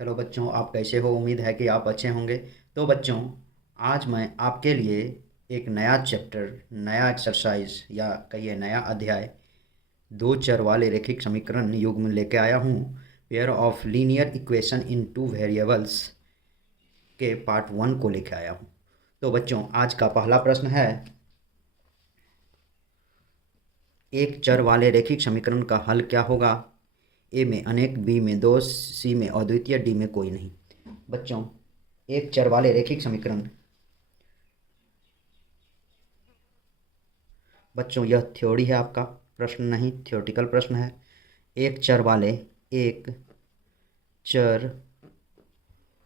Hello बच्चों, आप कैसे हो? उम्मीद है कि आप अच्छे होंगे। तो बच्चों, आज मैं आपके लिए एक नया चैप्टर, नया एक्सरसाइज या कहिए नया अध्याय, दो चर वाले रैखिक समीकरण युग्म लेके आया हूँ। Pair of linear equation in two variables के पार्ट 1 को लेके आया हूँ। तो बच्चों, आज का पहला प्रश्न है, एक चर वाले रैखिक समीकरण का हल क्या होगा? ए में अनेक, बी में दो, सी में अद्वितीय, डी में कोई नहीं। बच्चों, एक चर वाले रैखिक समीकरण, बच्चों यह थ्योरी है, आपका प्रश्न नहीं, थ्योरेटिकल प्रश्न है। एक चर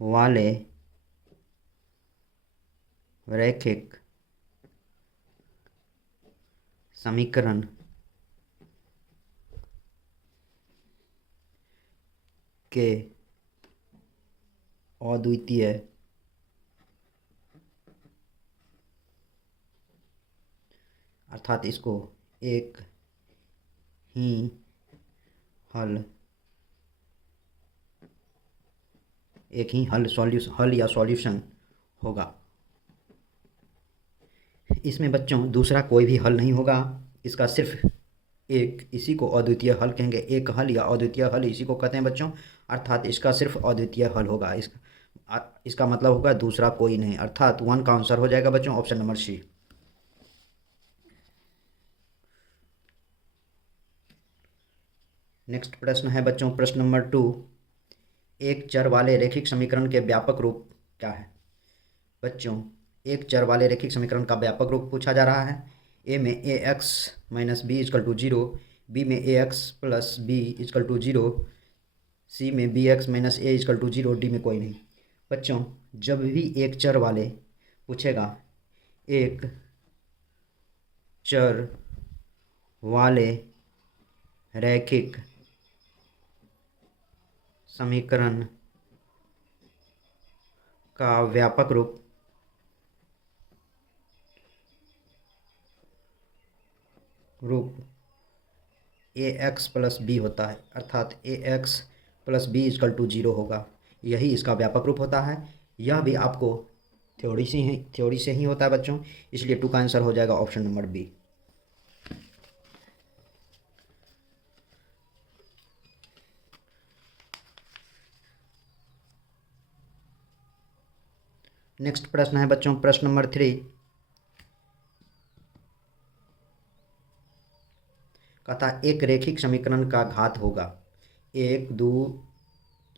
वाले रैखिक समीकरण के अद्वितीय अर्थात इसको एक ही हल या सॉल्यूशन होगा। इसमें बच्चों दूसरा कोई भी हल नहीं होगा, इसका सिर्फ एक, इसी को अद्वितीय हल कहेंगे। एक हल या अद्वितीय हल इसी को कहते हैं बच्चों। अर्थात इसका सिर्फ अद्वितीय हल होगा। इसका मतलब होगा दूसरा कोई नहीं, अर्थात 1 का आंसर हो जाएगा बच्चों ऑप्शन नंबर सी। नेक्स्ट प्रश्न है बच्चों, प्रश्न नंबर 2। एक चर वाले रैखिक समीकरण के व्यापक रूप क्या है? बच्चों, एक चर वाले रैखिक समीकरण का व्यापक रूप पूछा जा रहा है। ए में A x minus B equal to zero, B में A x plus B equal to zero, C में B x minus A equal to zero, D में कोई नहीं। बच्चों, जब भी एक चर वाले पूछेगा, एक चर वाले रैखिक समीकरण का व्यापक रूप ए एक्स प्लस बी होता है, अर्थात A x plus B equal to zero होगा। यही इसका व्यापक रूप होता है। यह भी आपको थ्योरी से ही होता है बच्चों, इसलिए 2 का आंसर हो जाएगा ऑप्शन नंबर बी। नेक्स्ट प्रश्न है बच्चों, प्रश्न नंबर 3। कहता एक रैखिक समीकरण का घात होगा 1, 2,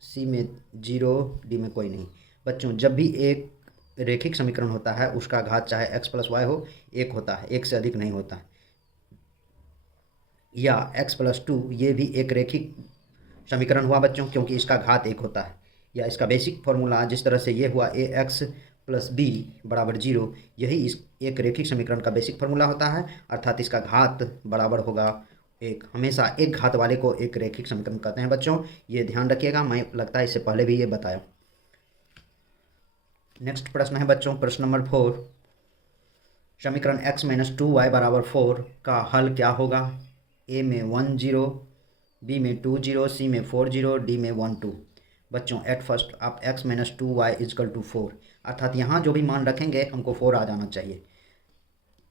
सी में 0, डी में कोई नहीं। बच्चों, जब भी एक रैखिक समीकरण होता है उसका घात चाहे x प्लस वाई हो, एक होता है, एक से अधिक नहीं होता है। या x प्लस 2, ये भी एक रैखिक समीकरण हुआ बच्चों, क्योंकि इसका घात एक होता है। या इसका बेसिक फॉर्मूला जिस तरह से ये हुआ ए एक्स प्लस बी बराबर 0, यही इस एक रैखिक समीकरण का बेसिक फॉर्मूला होता है। अर्थात इसका घात बराबर होगा एक। हमेशा एक घात वाले को एक रैखिक समीकरण कहते हैं बच्चों, ये ध्यान रखिएगा, मैं लगता है इससे पहले भी ये बताया। नेक्स्ट प्रश्न है बच्चों, प्रश्न नंबर 4। समीकरण x माइनस 2y बराबर 4 का हल क्या होगा? ए में 1 0, बी में 2 0, सी में 4 0, डी में 1 2। बच्चों, एट फर्स्ट आप x minus 2y is equal to 4, अर्थात यहाँ जो भी मान रखेंगे हमको 4 आ जाना चाहिए।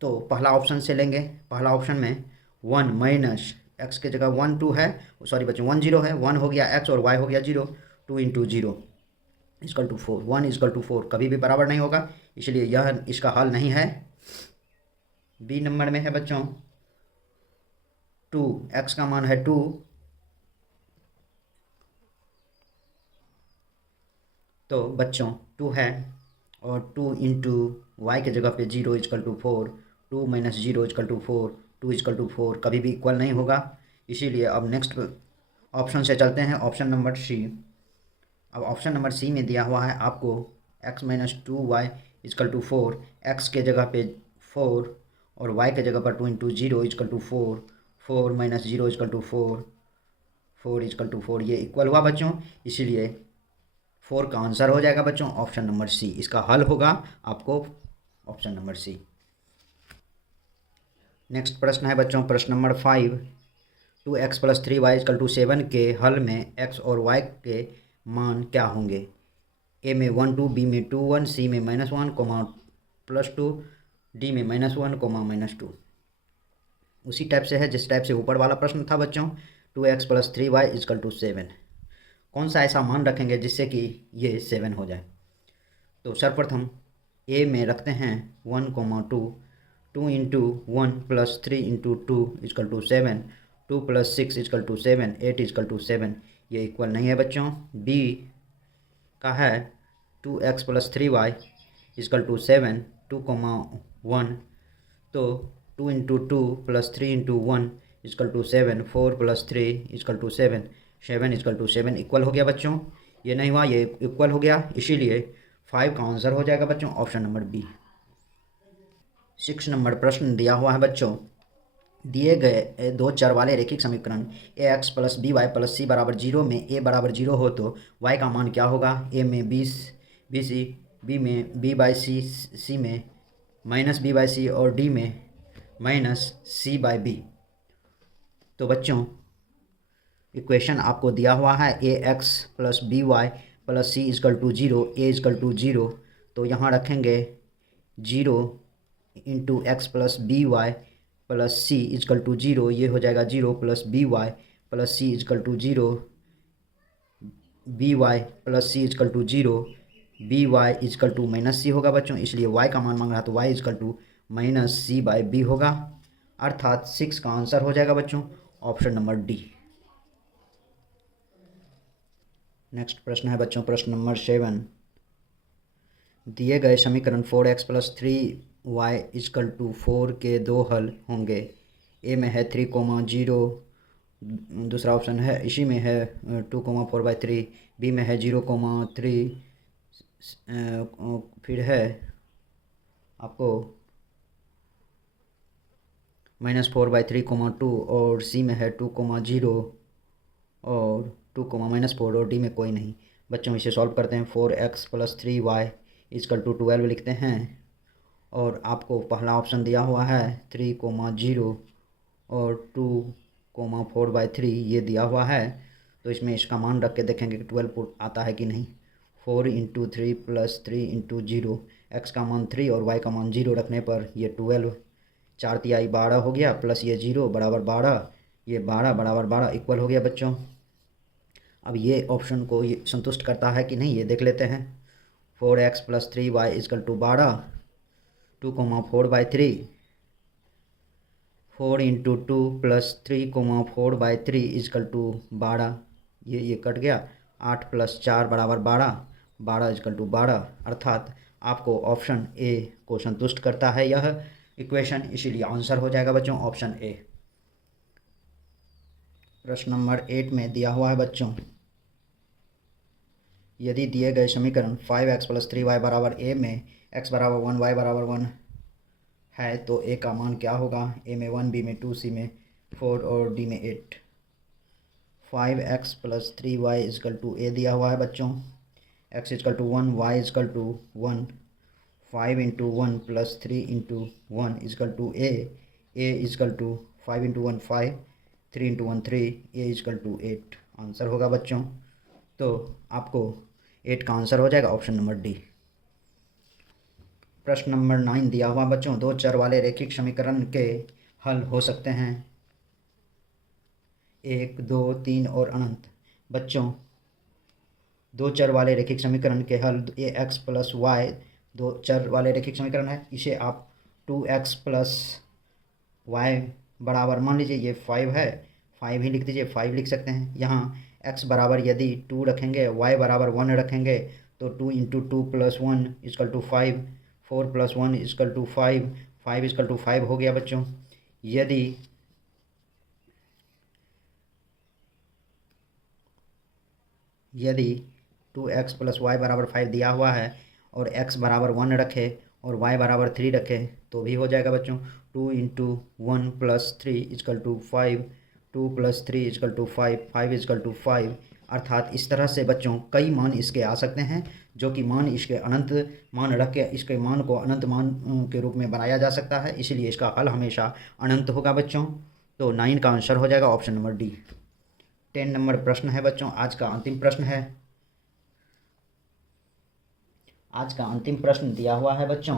तो पहला ऑप्शन से लेंगे। पहला ऑप्शन में 1 माइनस एक्स के जगह 1 2 है, सॉरी बच्चों 1 0 है, 1 हो गया x और y हो गया 0, 2 into 0 is equal to 4। 1 is equal to 4 कभी भी बराबर नहीं होगा, इसलिए यह इसका हल नहीं है। बी नंबर में है बच्चों 2, x का मान है 2, तो बच्चों 2 है और 2 इंटू वाई के जगह पे 0 is equal to 4, 2 minus 0 is equal to 4, 2 is equal to 4 कभी भी इक्वल नहीं होगा। इसीलिए अब नेक्स्ट ऑप्शन से चलते हैं, ऑप्शन नंबर सी। अब ऑप्शन नंबर सी में दिया हुआ है आपको x minus 2y is equal to 4, x के जगह पे 4 और y के जगह पर 2 into 0 is equal to 4, 4 minus 0 is equal to 4, 4 is equal to 4, ये इक्वल हुआ बच्चों। इसीलिए 4 का आंसर हो जाएगा बच्चों ऑप्शन नंबर सी। इसका हल होगा आपको ऑप्शन नंबर सी। नेक्स्ट प्रश्न है बच्चों, प्रश्न number 5। 2x plus 3y is equal to 7 के हल में x और y के मान क्या होंगे। ए में 1 2, बी में 2 1, सी में -1 कोमा +2, डी में -1 कोमा -2। उसी टाइप से है जिस टाइप से ऊपर वाला प्रश्न था बच्चों, 2x + 3y = 7। कौन सा ऐसा मान रखेंगे जिससे कि ये 7 हो जाए। तो सर्वप्रथम ए में रखते हैं 1 2, 2 × 1 + 3 × 2 = 7, 2 + 6 = 7, 8 = 7। ये इक्वल नहीं है बच्चों। बी का है 2x + 3y = 7, 2, 1, तो 2 × 2 + 3 × 1 = 7, 4 + 3 = 7, 7 = 7 इक्वल हो गया बच्चों। ये नहीं हुआ, ये इक्वल हो गया, इसीलिए 5 का आंसर हो जाएगा बच्चों ऑप्शन नंबर बी। 6 नंबर प्रश्न दिया हुआ है बच्चों, दिए गए दो चर वाले रैखिक समीकरण ax + by + c = 0 में a = 0 हो तो y का मान क्या होगा। a में 20 bc, b में b/c, c में -b/c और d में -c/b। तो बच्चों इक्वेशन आपको दिया हुआ है ax + by + c = 0, a = 0, तो यहाँ रखेंगे 0 × x + by + c = 0, ये हो जाएगा 0 + by + c = 0, by + c = 0, by = -c होगा बच्चों, इसलिए y का मान मांग रहा तो y = -c/b होगा, अर्थात 6 का आंसर हो जाएगा बच्चों ऑप्शन नंबर डी। नेक्स्ट प्रश्न है बच्चों प्रश्न नंबर 7, दिए गए समीकरण 4x + 3y = 4 के दो हल होंगे। ए में है 3, 0, दूसरा ऑप्शन है इसी में है 2, 4/3, बी में है 0, 3, फिर है आपको -4/3, 2 और सी में है 2, 0 और 2, -4 और डी में कोई नहीं। बच्चों इसे सॉल्व करते हैं। 4x + 3y = 12 लिखते हैं और आपको पहला ऑप्शन दिया हुआ है 3, 0 और 2, 4/3 ये दिया हुआ है, तो इसमें इसका मान रख के देखेंगे कि 12 आता है कि नहीं। 4 × 3 + 3 × 0, x का मान 3 और y का मान 0 रखने पर ये 12, 4 तिहाई 12 हो गया, प्लस ये 0 = 12, ये 12 = 12 इक्वल हो गया बच्चों। अब ये ऑप्शन को ये संतुष्ट करता है कि नहीं ये देख लेते हैं। 4x + 3y = 12, 2, 4/3, 4 × 2 + 3, 4/3 = 12, ये कट गया, 8 + 4 = 12, 12 = 12, अर्थात आपको ऑप्शन ए को संतुष्ट करता है यह इक्वेशन, इसीलिए आंसर हो जाएगा बच्चों ऑप्शन ए। प्रश्न नंबर 8 में दिया हुआ है बच्चों, यदि दिए गए समीकरण 5x + 3y = a में x = 1, y = 1 है तो a का मान क्या होगा। a में 1, b में 2, c में 4 और d में 8। 5x + 3y = a दिया हुआ है बच्चों, x = 1, y = 1, 5 × 1 + 3 × 1 = a = 5 × 1 5, 3 × 1 3, a = 8 answer होगा बच्चों। तो आपको 8 का आंसर हो जाएगा ऑप्शन नंबर डी। प्रश्न नंबर 9 दिया हुआ बच्चों, दो चर वाले रैखिक समीकरण के हल हो सकते हैं 1, 2, 3 और अनंत। बच्चों दो चर वाले रैखिक समीकरण के हल ax + y, दो चर वाले रैखिक समीकरण है, इसे आप 2x + y बराबर मान लीजिए ये 5 है, 5 ही लिख दीजिए, 5 लिख सकते हैं। यहाँ x बराबर यदि 2 रखेंगे, y बराबर 1 रखेंगे तो 2 × 2 + 1 = 5, 4 + 1 = 5, 5 = 5 हो गया बच्चों। यदि 2x + y = 5 दिया हुआ है और x बराबर 1 रखे और y बराबर 3 रखे तो भी हो जाएगा बच्चों। 2 × 1 + 3 = 5, 2 + 3 = 5, 5 = 5, अर्थात इस तरह से बच्चों कई मान इसके आ सकते हैं, जो कि मान इसके अनंत मान रख के इसके मान को अनंत मान के रूप में बनाया जा सकता है, इसीलिए इसका हल हमेशा अनंत होगा बच्चों। तो 9 का आंसर हो जाएगा ऑप्शन नंबर डी। 10 नंबर प्रश्न है बच्चों, आज का अंतिम प्रश्न है। आज का अंतिम प्रश्न दिया हुआ है बच्चों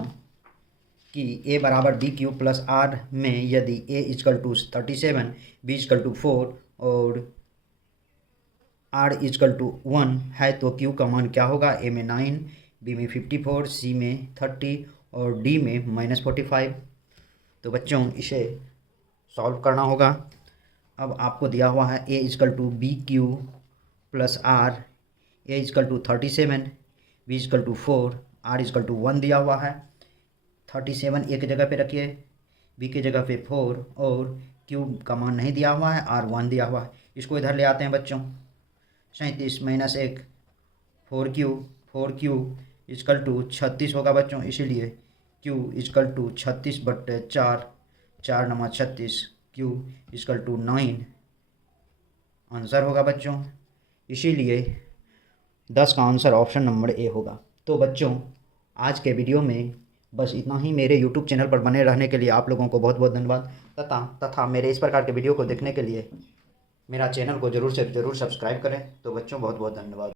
कि a बराबर बी क्यू प्लस आर में यदि a is equal to 37, b is equal to 4 और r इजकल टू 1 है तो q का मान क्या होगा। a में 9, b में 54, c में 30 और d में -45। तो बच्चों इसे सॉल्व करना होगा। अब आपको दिया हुआ है a is equal to b q plus r, a is equal to 37, b is equal to 4, r is equal to 1 दिया हुआ है। 37 a की जगह पे रखिए, b की जगह पे 4 और q का मान नहीं दिया हुआ है, r 1 दिया हुआ है। इसको इधर ले आते हैं बच्चों। 37 - 1 4q इजकल टू 36 होगा बच्चों, इसीलिए q is equal to 36/4, 4 × 36, q is equal to 9 answer होगा बच्चों। इसीलिए 10 का आंसर ऑप्शन नंबर ए होगा। तो बच्चों आज के वीडियो में बस इतना ही। मेरे YouTube चैनल पर बने रहने के लिए आप लोगों को बहुत बहुत धन्यवाद तथा मेरे इस प्रकार के वीडियो को देखने के लिए मेरा चैनल को ज़रूर से ज़रूर सब्सक्राइब करें। तो बच्चों बहुत बहुत धन्यवाद।